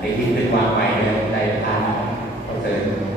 ในที่เป็นวางไม่ในใจทานเขาเสิร์ต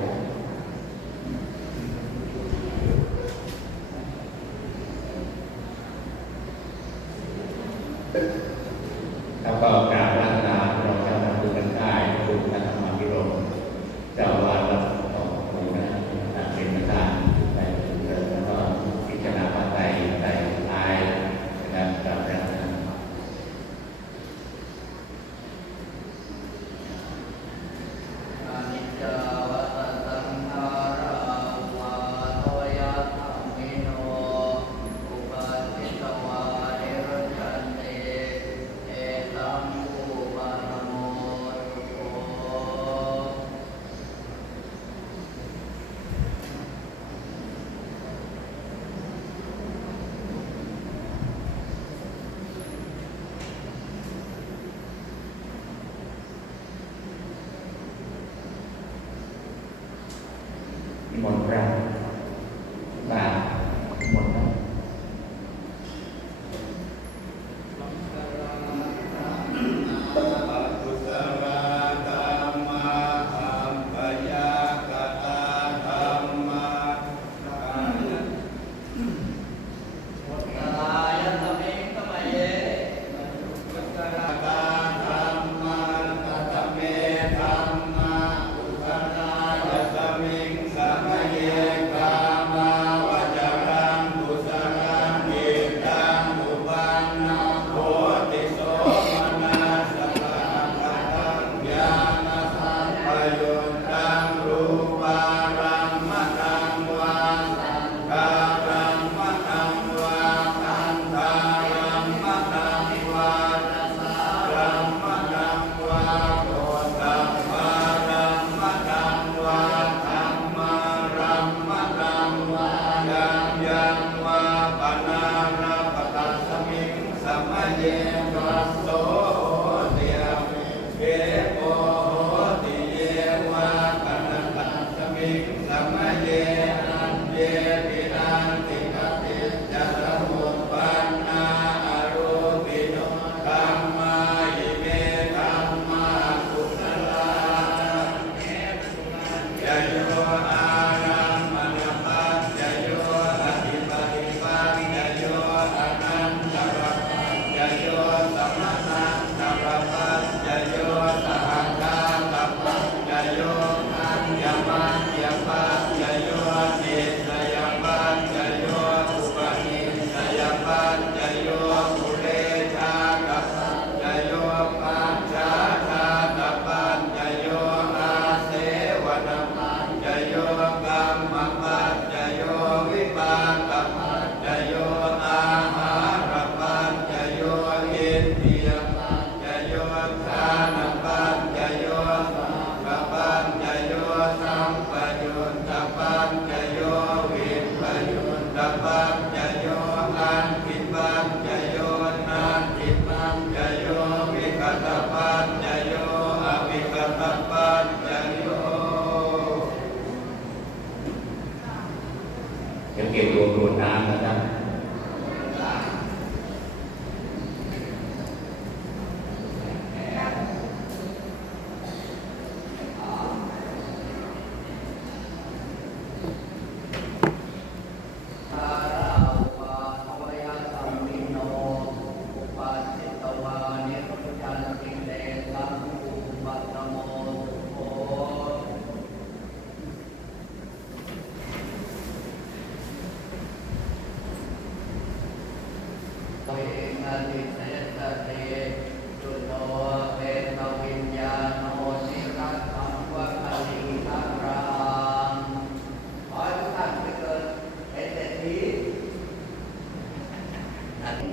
我干。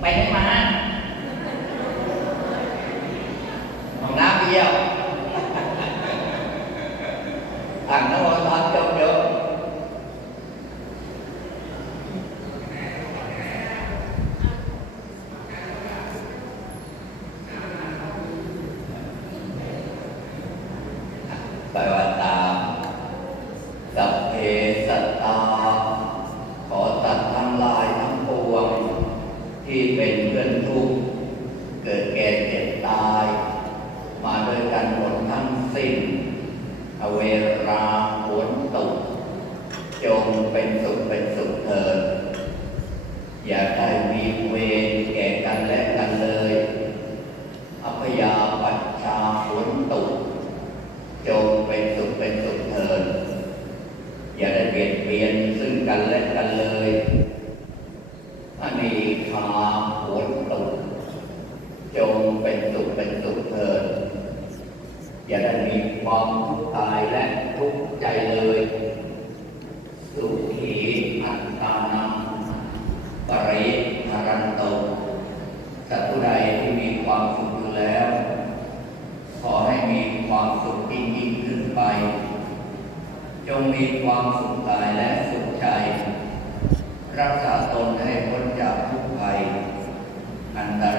ไปให้มาของน้ำเบี้ยว งมีความสุขกายและสุขใจ รักษาตนให้พ้นจากทุกภัย อันตร